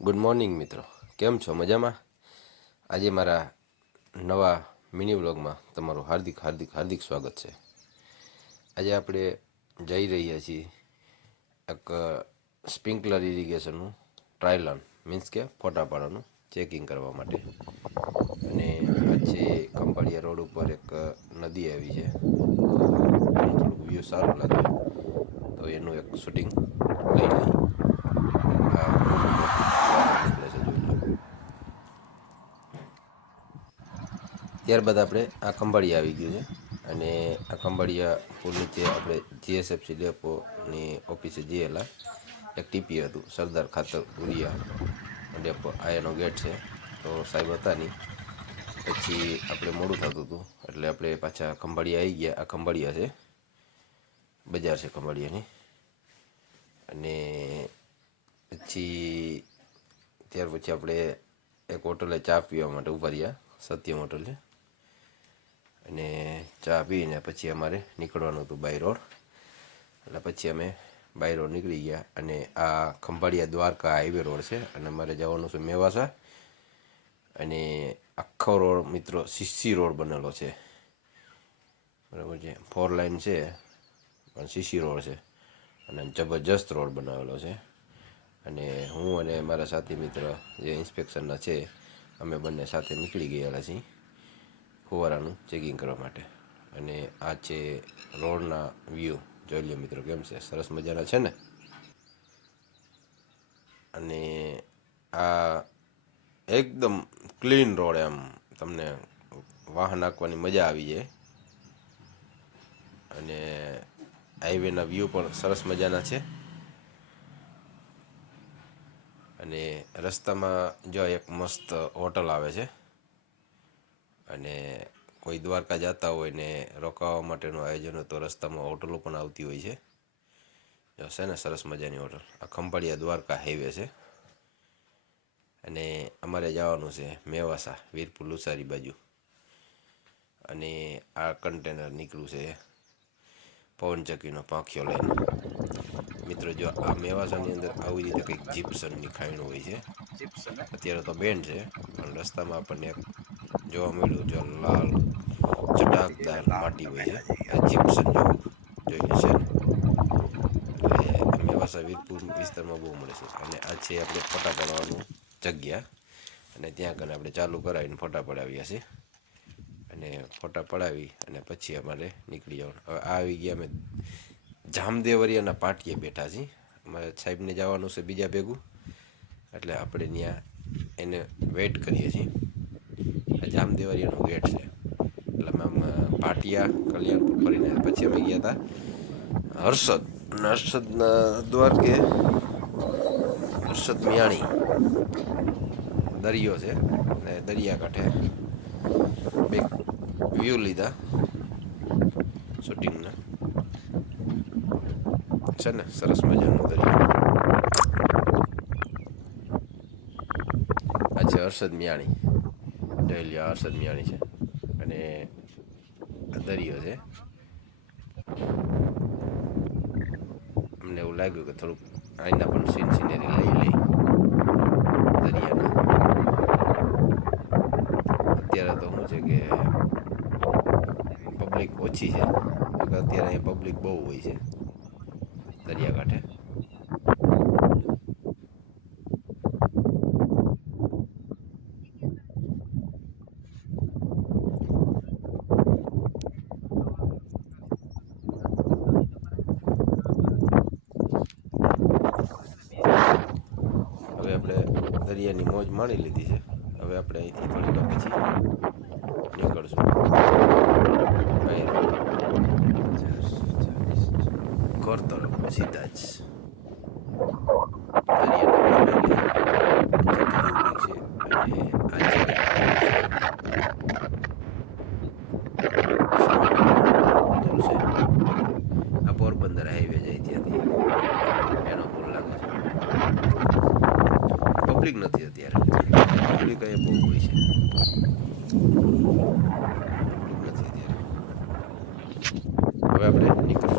Good morning મિત્રો, કેમ છો? મજામાં? આજે મારા નવા મિની વ્લોગમાં તમારું હાર્દિક હાર્દિક હાર્દિક સ્વાગત છે. આજે આપણે જઈ રહ્યા છીએ એક સ્પ્રિંકલર ઇરિગેશનનું ટ્રાયલ મીન્સ કે ફોટા પાડવાનું ચેકિંગ કરવા માટે. અને આજે ખંભાળિયા રોડ ઉપર એક નદી આવી છે, તો એનું થોડુંક વ્યૂ સારું લાગે તો એનું એક શૂટિંગ લઈ લઈ. આ પુલનો બહાર નીકળે છે, જોઈ લો. ત્યારબાદ આપણે આ ખંભાળિયા આવી ગયું છે, અને આ ખંભાળિયા પુલ નીચે આપણે જીએસએફસી ડેપોની ઓફિસે ગયેલા. એક ટીપી હતું, સરદાર ખાતર ઉરિયા ડેપો, આ એનો ગેટ છે. તો સાહેબ હતા નહીં, પછી આપણે મોડું થતું હતું એટલે આપણે પાછા ખંભાળિયા આવી ગયા. આ ખંભાળિયા છે, બજાર છે ખંભાળિયાની. અને પછી ત્યાર પછી આપણે એક હોટલે ચા પીવા માટે ઊભા રહ્યા, સત્યમ હોટલે. અને ચા પીને પછી અમારે નીકળવાનું હતું બાય રોડ. એટલે પછી અમે બાય રોડ નીકળી ગયા. અને આ ખંભાળિયા દ્વારકા હાઈવે રોડ છે, અને અમારે જવાનું છે મેવાસા. અને આખો રોડ મિત્રો સીસી રોડ બનેલો છે, બરાબર છે. 4 લાઇન છે પણ સીસી રોડ છે, અને જબરજસ્ત રોડ બનાવેલો છે. અને હું અને મારા સાથી મિત્ર જે ઇન્સ્પેક્શનના છે, અમે બંને સાથે નીકળી ગયેલા છીએ ફુવારાનું ચેકિંગ કરવા માટે. અને આ છે રોડના વ્યૂ, જોઈ લો મિત્રો કેમ છે, સરસ મજાના છે ને. અને આ એકદમ ક્લીન રોડ, એમ તમને વાહન નાખવાની મજા આવી જાય. અને હાઈવેના વ્યૂ પણ સરસ મજાના છે. અને રસ્તામાં જો એક મસ્ત હોટલ આવે છે, અને કોઈ દ્વારકા જતા હોય ને રોકાવા માટેનું આયોજન હોય તો રસ્તામાં હોટલો પણ આવતી હોય છે. જો છે ને સરસ મજાની હોટલ. આ ખંભાળિયા દ્વારકા હાઈવે છે, અને અમારે જવાનું છે મેવાસા, વીરપુર લુસારી બાજુ. અને આ કન્ટેનર નીકળ્યું છે પવનચક્કીનો પાંખિયો લઈને. મિત્રો જો આ મેવાસાની અંદર આવી રીતે કંઈક જીપ્સનની ખાઈણ હોય છે. અત્યારે તો બેન્ડ છે, પણ રસ્તામાં આપણને જોવા મળ્યું. જો લાલ ચટાકદાર માટી હોય છે, આ જીપ્સન જેવું જોઈ લેશે ને. એટલે મેવાસા વીરપુર વિસ્તારમાં બહુ મળે છે. અને આ છે આપણે ફોટા પાડવાનું જગ્યા, અને ત્યાં કને આપણે ચાલુ કરાવીને ફોટા પડાવ્યા છે. અને ફોટા પડાવી અને પછી અમારે નીકળી જવાનું. હવે આવી ગયા અમે જામદેવરિયાના પાટીએ બેઠા છીએ. અમારે સાહેબને જવાનું છે બીજા ભેગું, એટલે આપણે ત્યાં એને વેઇટ કરીએ છીએ. આ જામદેવરિયાનો ગેટ છે. એટલે અમે પાટિયા કલ્યાણપુર ફરીને પછી અમે ગયા હતા હર્ષદ. હર્ષદના દ્વારકે હર્ષદ મિયાણી દરિયો છે, અને દરિયાકાંઠે બે વ્યૂ લીધા શૂટિંગના. છે ને સરસ મજાનો દરિયો. આ છે હર્ષદ મિયાણી, જોઈ લ્યો. હર્ષદ મિયાણી છે, અને આ દરિયો છે. અમને એવું લાગ્યું કે થોડુંક આઈના પણ સિનરી લઈ લઈ દરિયાના. અત્યારે તો શું છે કે પબ્લિક ઓછી છે, અત્યારે અહીં પબ્લિક બહુ હોય છે દરિયાકાંઠે. હવે આપણે દરિયાની મોજ માણી લીધી છે. હવે આપણે અહીંથી થોડી વાર પછી નીકળશું ઘર તરફ. સીધા જ દરિયાના વ્યૂ લઈ લઈ. જેટી જેવું કંઈક છે, અને આ છે કંઈક પુલ છે. સામે પાછળ પુલ છે. આ પોરબંદર હાઈવે જાય ત્યાંથી એનો પુલ લાગે છે. પબ્લિક નથી અત્યારે, પબ્લિક અહીંયા બહુ હોય છે. પબ્લિક નથી અત્યારે. હવે આપણે નીકળશું.